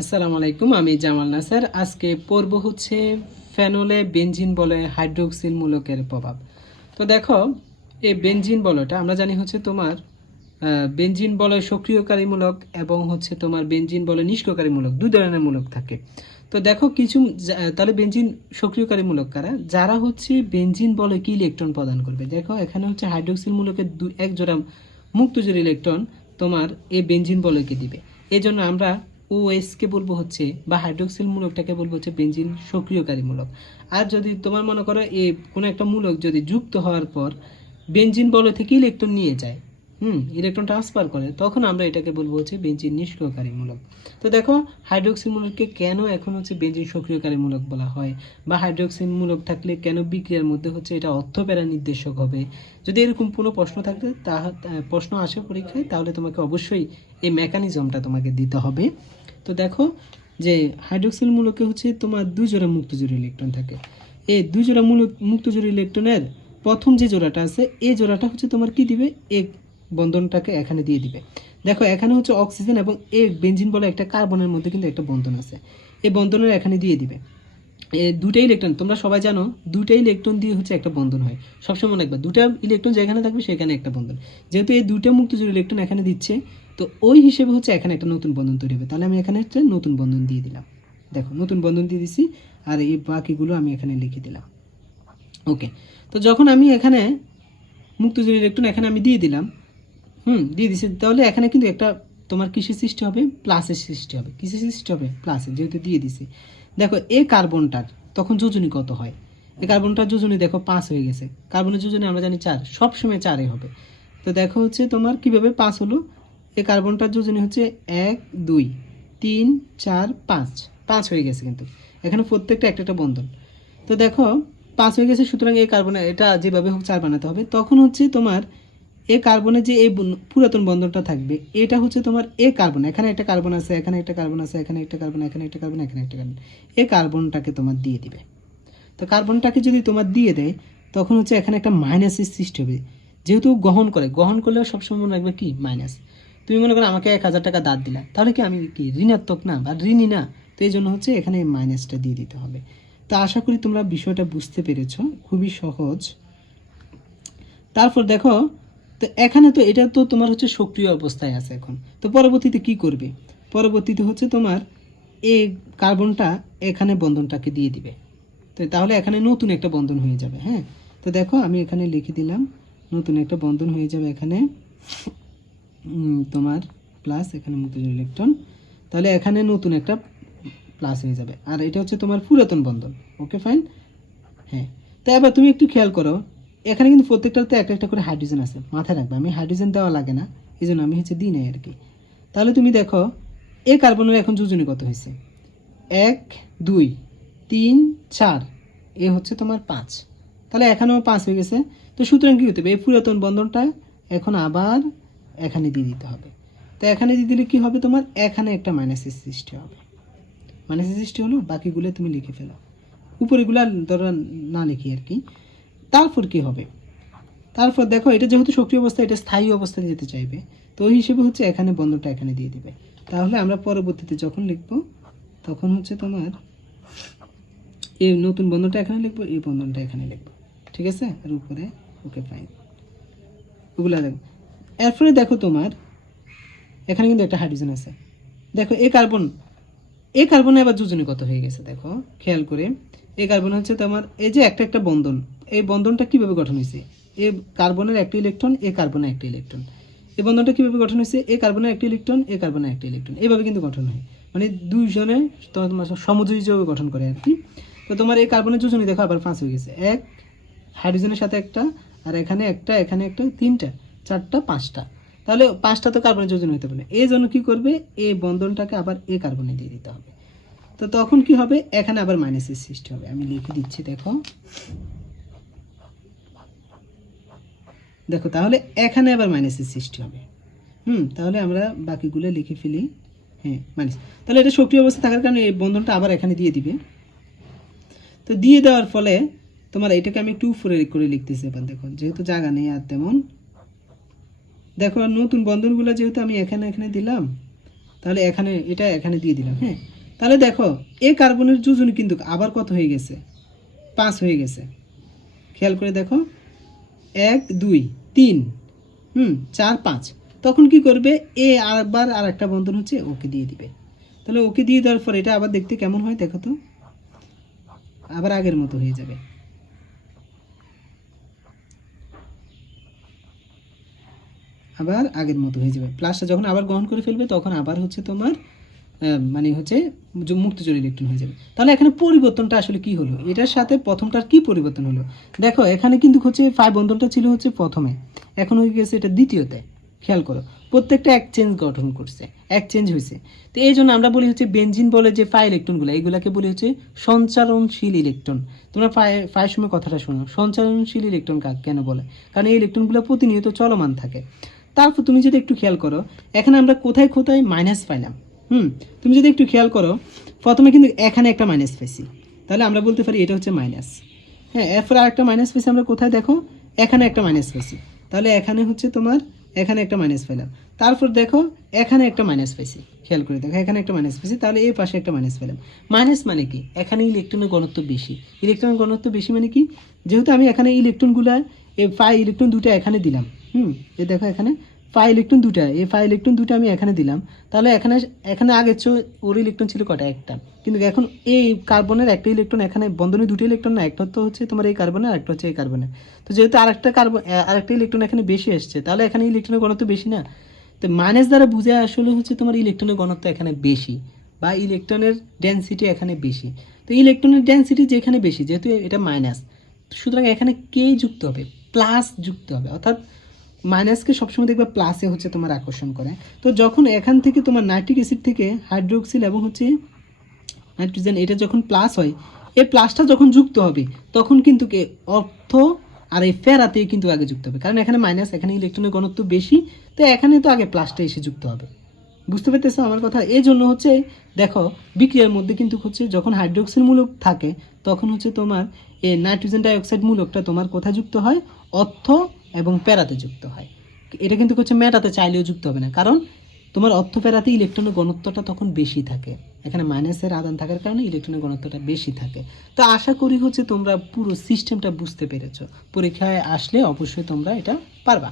আসসালামু আলাইকুম, আমি জামাল নাসার। আজকে পড়ব হচ্ছে ফেনলে বেঞ্জিন বলে হাইড্রোক্সিল মূলকের প্রভাব। তো দেখো, এই বেঞ্জিন বলটা, আমরা জানি হচ্ছে তোমার বেঞ্জিন বেনজিন বলে সক্রিয়কারীমূলক এবং হচ্ছে তোমার বেঞ্জিন বলে নিষ্ক্রিয়কারীমূলক, দুই ধরনের মূলক থাকে। তো দেখো কিছু তাহলে বেনজিন সক্রিয়কারীমূলক কারা? যারা হচ্ছে বেঞ্জিন বলে কি ইলেকট্রন প্রদান করবে? দেখো, এখানে হচ্ছে হাইড্রোক্সিল মূলকের দু এক জোড়া মুক্ত জোড় ইলেকট্রন, তোমার এই বেঞ্জিন বলকে দিবে? এই জন্য আমরা ওএস কে বলব হচ্ছে বা হাইড্রোক্সিল মূলকটাকে বলব হচ্ছে বেঞ্জিন সক্রিয়কারী মূলক আর যদি তোমার মনে করো এ কোনো একটা মূলক যদি যুক্ত হওয়ার পর বেঞ্জিন বল থেকে ইলেকট্রন নিয়ে যায়, হুম ইলেকট্রন ট্রান্সফার করে, তখন আমরা এটাকে বলব হচ্ছে বেঞ্জিন নিষ্ক্রিয়কারী মূলক তো দেখো হাইড্রোক্সিল মূলককে কেন এখন হচ্ছে বেঞ্জিন সক্রিয়কারী মূলক বলা হয়? বা হাইড্রোক্সিল মূলক থাকলে কেন বিক্রিয়ার মধ্যে হচ্ছে এটা অর্থপ্যারা নির্দেশক হবে? যদি এরকম কোনো প্রশ্ন থাকে তা- প্রশ্ন আসে পরীক্ষায়, তাহলে তোমাকে অবশ্যই এই মেকানিজমটা তোমাকে দিতে হবে। তো দেখো যে হাইড্রোক্সিল মূলকে হচ্ছে তোমার দুই জোড়া মুক্ত জোড়া ইলেকট্রন থাকে। এই দুই জোড়া মূলক মুক্ত জোড়া ইলেকট্রনের প্রথম যে জোড়াটা আছে, এই জোড়াটা হচ্ছে তোমার কি দিবে? এক বন্ধনটাকে এখানে দিয়ে দিবে। দেখো এখানে হচ্ছে অক্সিজেন এবং এ বেঞ্জিন বলে একটা কার্বনের মধ্যে কিন্তু একটা বন্ধন আছে। এই বন্ধনের এখানে দিয়ে দিবে। দুটাই ইলেকট্রন তোমরা সবাই জানো দুটাই ইলেকট্রন দিয়ে হচ্ছে একটা বন্ধন হয়। সবসময় মনে রাখবা দুটা ইলেকট্রন যেখানে থাকবে সেখানে একটা বন্ধন। যেহেতু এই দুটা মুক্তজোড় ইলেকট্রন এখানে দিচ্ছে, তো ওই হিসেবে হচ্ছে এখানে একটা নতুন বন্ধন তৈরি হবে। তাহলে আমি এখানে একটা নতুন বন্ধন দিয়ে দিলাম। দেখো, নতুন বন্ধন দিয়ে দিছি, আর এই বাকিগুলো আমি এখানে লিখে দিলাম। ওকে, তো যখন আমি এখানে মুক্তজোড় ইলেকট্রন এখানে আমি দিয়ে দিলাম, হুম, দিয়ে দিছি, তাহলে এখানে কিন্তু একটা তোমার কিসের সৃষ্টি হবে? প্লাসের সৃষ্টি হবে। কিসের সৃষ্টি হবে? প্লাসের, যেহেতু দিয়ে দিছি। দেখো এই কার্বনটার, তখন যোজনী কত হয়? এই কার্বনটার যোজনী দেখো, পাঁচ হয়ে গেছে। কার্বনের যোজনী আমরা জানি চার, সবসময় চারে হবে। তো দেখো হচ্ছে তোমার কীভাবে পাঁচ হলো? এই কার্বনটার যোজনী হচ্ছে এক, দুই, তিন, চার, পাঁচ। পাঁচ হয়ে গেছে কিন্তু। এখানে প্রত্যেকটা একটা একটা বন্ধন। তো দেখো, পাঁচ হয়ে গেছে, সুতরাং এই কার্বনে এটা যেভাবে হোক চার বানাতে হবে। তখন হচ্ছে তোমার এ কার্বনে যে এই পুরাতন বন্ধনটা থাকবে, এটা হচ্ছে তোমার এ কার্বন। এখানে একটা কার্বন আছে, এখানে একটা কার্বন আছে, এখানে একটা কার্বন, এখানে একটা কার্বন, এখানে একটা কার্বন। এই কার্বনটাকে তোমার দিয়ে দিবে। তো কার্বনটাকে যদি তোমার দিয়ে দেয়, তখন হচ্ছে এখানে একটা মাইনাসের সৃষ্টি হবে। যেহেতু গ্রহণ করে, গ্রহণ করলেও সবসময় মনে রাখবে কি? মাইনাস তুমি মনে করো আমাকে এক হাজার টাকা দাঁত দিলা, তাহলে কি আমি কি ঋণাত্মক না বা ঋণী না? তো এই জন্য হচ্ছে এখানে মাইনাসটা দিয়ে দিতে হবে। তো আশা করি তোমরা বিষয়টা বুঝতে পেরেছ, খুবই সহজ। তারপর দেখো তো এখানে তো এটা তো তোমার হচ্ছে সক্রিয় অবস্থায় আছে এখন। তো পরবর্তীতে কি করবে? পরবর্তীতে হচ্ছে তোমার এ কার্বনটা এখানে বন্ধনটাকে দিয়ে দিবে। তো তাহলে এখানে নতুন একটা বন্ধন হয়ে যাবে হ্যাঁ? তো দেখো আমি এখানে লিখে দিলাম, নতুন একটা বন্ধন হয়ে যাবে এখানে। তোমার প্লাস এখানে মুক্তজোড় ইলেকট্রন তাহলে এখানে নতুন একটা প্লাস হয়ে যাবে। আর এটা হচ্ছে তোমার পুরাতন বন্ধন। ওকে ফাইন হ্যাঁ। তো এবার তুমি একটু খেয়াল করো এখানে কিন্তু প্রত্যেকটাতে একটা একটা করে হাইড্রোজেন আছে, মাথায় রাখবে। আমি হাইড্রোজেন দেওয়া লাগে না এই জন্য আমি হচ্ছে দিই নাই আর কি তাহলে তুমি দেখো, এ কার্বনের এখন যোজনী কত হয়েছে? এক, দুই, তিন, চার, এ হচ্ছে তোমার পাঁচ। তাহলে এখানেও পাঁচ হয়ে গেছে। তো সুতরাং কী হতে হবে? এই পুরাতন বন্ধনটা এখন আবার এখানে দিয়ে দিতে হবে। তো এখানে দিয়ে দিলে কী হবে তোমার? এখানে একটা মাইনাসের সৃষ্টি হবে। মাইনাসের সৃষ্টি হলো, বাকিগুলো তুমি লিখে ফেলো। উপরেগুলো ধরো না লিখি আর কি তারপর কি হবে? তারপর দেখো, এটা যেহেতু সক্রিয় অবস্থা, এটা স্থায়ী অবস্থায় যেতে চাইবে। তো ওই হিসেবে হচ্ছে এখানে বন্ধটা এখানে দিয়ে দিবে। তাহলে আমরা পরবর্তীতে যখন লিখব, তখন হচ্ছে তোমার এই নতুন বন্ধনটা এখানে লিখব, এই বন্ধনটা এখানে লিখব। ঠিক আছে? আর উপরে ওকে ফাইন ওগুলা দেখো। এরপরে দেখো তোমার, এখানে কিন্তু একটা হাইড্রোজেন আছে। দেখো, এই কার্বন এই কার্বনে আবার যোজনী কত হয়ে গেছে, দেখো, খেয়াল করে। এই কার্বন হচ্ছে তোমার, এই যে একটা একটা বন্ধন, এই বন্ধনটা কীভাবে গঠন হয়েছে? এ কার্বনের একটা ইলেকট্রন এ কার্বনের একটা ইলেকট্রন এই বন্ধনটা কীভাবে গঠন হয়েছে? এ কার্বনের একটা ইলেকট্রন এ কার্বনের একটা ইলেকট্রন এইভাবে কিন্তু গঠন হয়। মানে দুইজনে তোমার তোমার সমযোজীভাবে গঠন করে আর কি। তো তোমার এই কার্বনের যোজনী দেখো আবার পাঁচ হয়ে গেছে। এক হাইড্রোজেনের সাথে একটা, আর এখানে একটা এখানে একটা, তিনটা, চারটা, পাঁচটা। তাহলে পাঁচটা তো কার্বনের যোজন হতে পারে। এই জন্য কি করবে? এই বন্ধনটাকে আবার এ কার্বনে দিয়ে দিতে হবে। তো তখন কি হবে? এখানে আবার মাইনাসের সৃষ্টি হবে। আমি লিখে দিচ্ছি, দেখো। দেখো, তাহলে এখানে আবার মাইনাসের সৃষ্টি হবে। হুম, তাহলে আমরা বাকিগুলো লিখে ফেলি। হ্যাঁ মাইনাস তাহলে এটা সক্রিয় অবস্থা থাকার কারণে এই বন্ধনটা আবার এখানে দিয়ে দিবে। তো দিয়ে দেওয়ার ফলে তোমার এটাকে আমি একটু উপরে করে লিখতেছি এবার, দেখো। যেহেতু জায়গা নেই আর তেমন। দেখো, নতুন বন্ধনগুলো যেহেতু আমি এখানে এখানে দিলাম, তাহলে এখানে, এটা এখানে দিয়ে দিলাম হ্যাঁ? তাহলে দেখো এই কার্বনের যোজন কিন্তু আবার কত হয়ে গেছে? পাঁচ হয়ে গেছে। খেয়াল করে দেখো, এক, দুই, তিন, হুম, চার, পাঁচ। তখন কি করবে? এ আবার আর একটা বন্ধন হচ্ছে ওকে দিয়ে দিবে। তাহলে ওকে দিয়ে দেওয়ার পর এটা আবার দেখতে কেমন হয় দেখো তো? আবার আগের মতো হয়ে যাবে। আবার আগের মতো হয়ে যাবে। প্লাসটা যখন আবার গ্রহণ করে ফেলবে, তখন আবার হচ্ছে তোমার মানে হচ্ছে যে মুক্তজল ইলেকট্রন হয়ে যাবে। তাহলে এখানে পরিবর্তনটা আসলে কি হলো? এটার সাথে প্রথমটার কি পরিবর্তন হলো? দেখো, এখানে কিন্তু হচ্ছে ফাই বন্ধনটা ছিল হচ্ছে প্রথমে। এখন হয়ে গেছে এটা দ্বিতীয়তে। খেয়াল করো, প্রত্যেকটা এক্সচেঞ্জ গঠন করছে এক্সচেঞ্জ হয়েছে। তো এই জন্য আমরা বলি হচ্ছে বেঞ্জিন বলে যে ফাই ইলেকট্রনগুলো এইগুলাকে বলি হচ্ছে সঞ্চারণশীল ইলেকট্রন তোমরা ফায় ফায়ের সময় কথাটা শোনো, সঞ্চারণশীল ইলেকট্রন কেন বলে? কারণ এই ইলেকট্রনগুলো প্রতিনিয়ত চলমান থাকে। তারপর তুমি যদি একটু খেয়াল করো, এখানে আমরা কোথায় কোথায় মাইনাস পাইলাম, হুম? তুমি যদি একটু খেয়াল করো, প্রথমে কিন্তু এখানে একটা মাইনাস পেয়েছি তাহলে আমরা বলতে পারি এটা হচ্ছে মাইনাস হ্যাঁ এরপর আরেকটা মাইনাস পেয়েছি আমরা কোথায় দেখো? এখানে একটা মাইনাস পেয়েছি তাহলে এখানে হচ্ছে তোমার, এখানে একটা মাইনাস পেলাম তারপর দেখো, এখানে একটা মাইনাস পেয়েছি খেয়াল করে দেখো, এখানে একটা মাইনাস পেয়েছি তাহলে এই পাশে একটা মাইনাস পেলাম মাইনাস মানে কি? এখানে ইলেকট্রনের ঘনত্ব বেশি। ইলেকট্রনের ঘনত্ব বেশি মানে কি? যেহেতু আমি এখানে ইলেকট্রনগুলা ফাই ইলেকট্রন দুটো এখানে দিলাম। হুম, এ দেখো এখানে ফাই ইলেকট্রন দুটা এই ফাই ইলেকট্রন দুটো আমি এখানে দিলাম। তাহলে এখানে এখানে আগে ওর ইলেকট্রন ছিল কটা একটা। কিন্তু এখন এই কার্বনের একটা ইলেকট্রন এখানে, বন্ধনে দুটো ইলেকট্রন না, একটা তো হচ্ছে তোমার এই কার্বনের আর একটা হচ্ছে এই কার্বনের তো যেহেতু আরেকটা কার্বন আরেকটা ইলেকট্রন এখানে বেশি আসছে, তাহলে এখানে ইলেকট্রনের ঘনত্ব বেশি না? তো মাইনাস দ্বারা বুঝে আসলে হচ্ছে তোমার ইলেকট্রনের ঘনত্ব এখানে বেশি, বা ইলেকট্রনের ডেনসিটি এখানে বেশি। তো ইলেকট্রনের ডেনসিটি যেখানে বেশি, যেহেতু এটা মাইনাস সুতরাং এখানে কে যুক্ত হবে প্লাস যুক্ত হবে। অর্থাৎ মাইনাসকে সবসময় দেখবে প্লাসে হচ্ছে তোমার আকর্ষণ করে। তো যখন এখান থেকে তোমার নাইট্রিক অ্যাসিড থেকে হাইড্রোক্সিল এবং হচ্ছে নাইট্রোজেন এটা যখন প্লাস হয়, এই প্লাসটা যখন যুক্ত হবে, তখন কিন্তু কে অর্থ আর এই ফেরাতে কিন্তু আগে যুক্ত হবে। কারণ এখানে মাইনাস এখানে ইলেকট্রনের ঘনত্ব বেশি, তো এখানে তো আগে প্লাসটা এসে যুক্ত হবে। বুঝতে পারতেছো আমার কথা? এই জন্য হচ্ছে, দেখো, বিক্রিয়ার মধ্যে কিন্তু হচ্ছে যখন হাইড্রোক্সিল মূলক থাকে, তখন হচ্ছে তোমার এই নাইট্রোজেন ডাইঅক্সাইড মূলকটা তোমার কোথায় যুক্ত হয়? অর্থ এবং প্যারাতে যুক্ত হয়। এটা কিন্তু হচ্ছে ম্যাটাতে চাইলেও যুক্ত হবে না। কারণ তোমার অর্থ প্যারাতে ইলেকট্রনের গণত্বটা তখন বেশি থাকে। এখানে মাইনাসের আদান থাকার কারণে ইলেকট্রনের গণত্বটা বেশি থাকে। তো আশা করি হচ্ছে তোমরা পুরো সিস্টেমটা বুঝতে পেরেছ। পরীক্ষায় আসলে অবশ্যই তোমরা এটা পারবা।